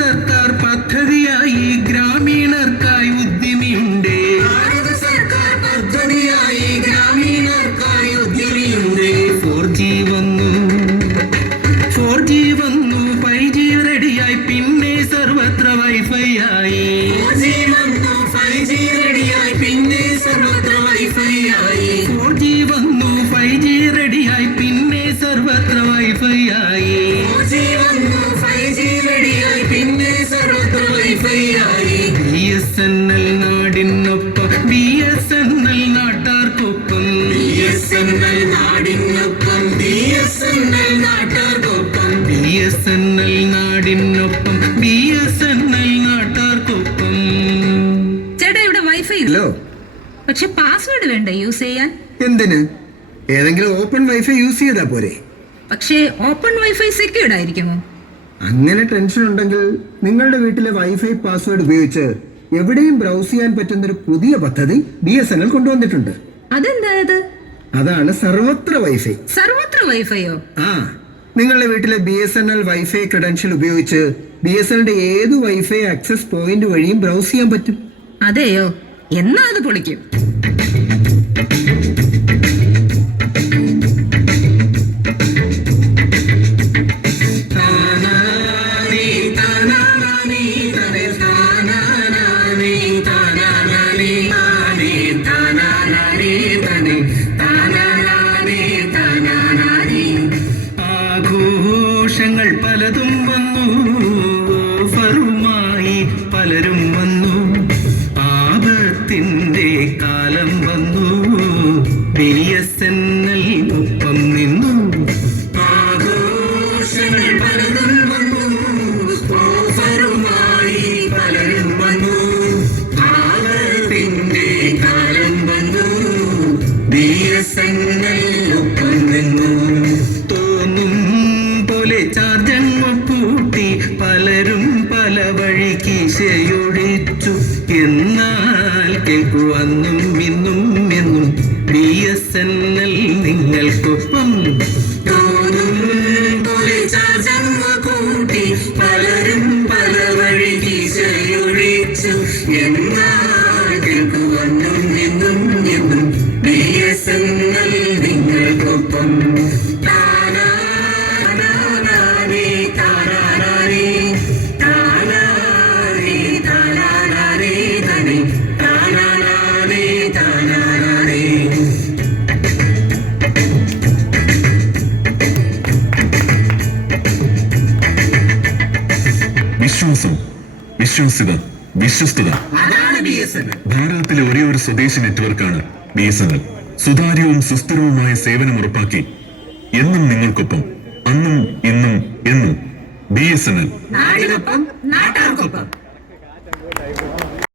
സർക്കാർ പദ്ധതിയായി ഗ്രാമീണർക്കായി ഉദ്യമിയുണ്ട്. ഭാരത സർക്കാർ പദ്ധതിയായി ഗ്രാമീണർക്കായി ഉദ്യമിയുണ്ട്. 4G വന്നു 4G വന്നു 5G റെഡിയായി പിന്നെ സർവത്ര വൈഫൈ ആയി. 4G വന്നു 5G റെഡിയായി പിന്നെ സർവത്ര വൈഫൈ ആയി. 4G വന്നു 5G റെഡിയായി പിന്നെ സർവത്ര വൈഫൈ ആയി. 4G വന്നു 5G റെഡിയായി പിന്നെ സർവത്ര വൈഫൈ ആയി. BSNL നാടിനൊപ്പം BSNL നാട്ടാർക്കൊപ്പം. BSNL നാടിനൊപ്പം BSNL നാട്ടാർക്കൊപ്പം. BSNL നാടിനൊപ്പം BSNL നാട്ടാർക്കൊപ്പം. ചേട്ടാ ഇവിടെ വൈഫൈ ഹലോ, പക്ഷെ പാസ്വേഡ് വേണ്ട യൂസ് ചെയ്യാൻ. എന്തിന്? ഏതെങ്കിലും ഓപ്പൺ വൈഫൈ യൂസ് ചെയ്താ പോരെ? പക്ഷേ ഓപ്പൺ വൈഫൈ സെക്യൂർഡ് ആയിരിക്കുമോ? അങ്ങനെ ടെൻഷൻ ഉണ്ടെങ്കിൽ നിങ്ങളുടെ വീട്ടിലെ വൈഫൈ പാസ്വേഡ് ഉപയോഗിച്ച് എവിടെയും ബ്രൗസ് ചെയ്യാൻ പറ്റുന്നൊരു പുതിയ പദ്ധതി BSNL കൊണ്ടുവന്നിട്ടുണ്ട്. അതെന്തായത്? അതാണ് സർവത്ര വൈഫൈ. സർവത്ര വൈഫൈയോ? ആ, നിങ്ങളുടെ വീട്ടിലെ BSNL വൈഫൈ ക്രെഡൻഷ്യൽ ഉപയോഗിച്ച് BSNLന്റെ ഏത് വൈഫൈ ആക്സസ് പോയിന്റ് വഴിയും ബ്രൗസ് ചെയ്യാൻ പറ്റും. അതെയോ? എന്നാ അത് പൊളിക്കും. ആഘോഷങ്ങൾ പലതും വന്നു, ഓഫറുമായി പലരും വന്നു. ആപത്തിന്റെ കാലം വന്നു, BSNL ഒപ്പം നിന്നു. ആഘോഷങ്ങൾ പലതും വന്നു, ഓഫറുമായി പലരും വന്നു. ആപത്തിന്റെ കാലം വന്നു, BSNL ഒപ്പം നിന്നു. തോന്നും പോലെ ചാർജങ്ങ് കൂട്ടി പലരും പല വഴിക്ക് ശയൊഴിച്ചു. എന്നാൽ കേൾക്കുവന്നും ഇന്നും എന്നും BSNL നിങ്ങൾക്കൊപ്പം. തോന്നും പോലെ ചാർജങ്ങ് കൂട്ടി പലരും പല വഴി വീശയൊഴിച്ചു. എന്നാൽ കേൾക്കുവന്നും എന്നും എന്നും BSNL നിങ്ങൾക്കൊപ്പം. വിശ്വാസം, വിശ്വാസ്യത, വിശ്വസ്തത. അതാണ് BSNL. ഭാരതത്തിലെ ഒരേ ഒരു സ്വദേശി നെറ്റ്വർക്കാണ് BSNL. സുതാര്യവും സുസ്ഥിരവുമായ സേവനം ഉറപ്പാക്കി എന്നും നിങ്ങൾക്കൊപ്പം, അന്നും ഇന്നും എന്നും BSNL. നാടിനൊപ്പം നാട്ടാർക്കൊപ്പം.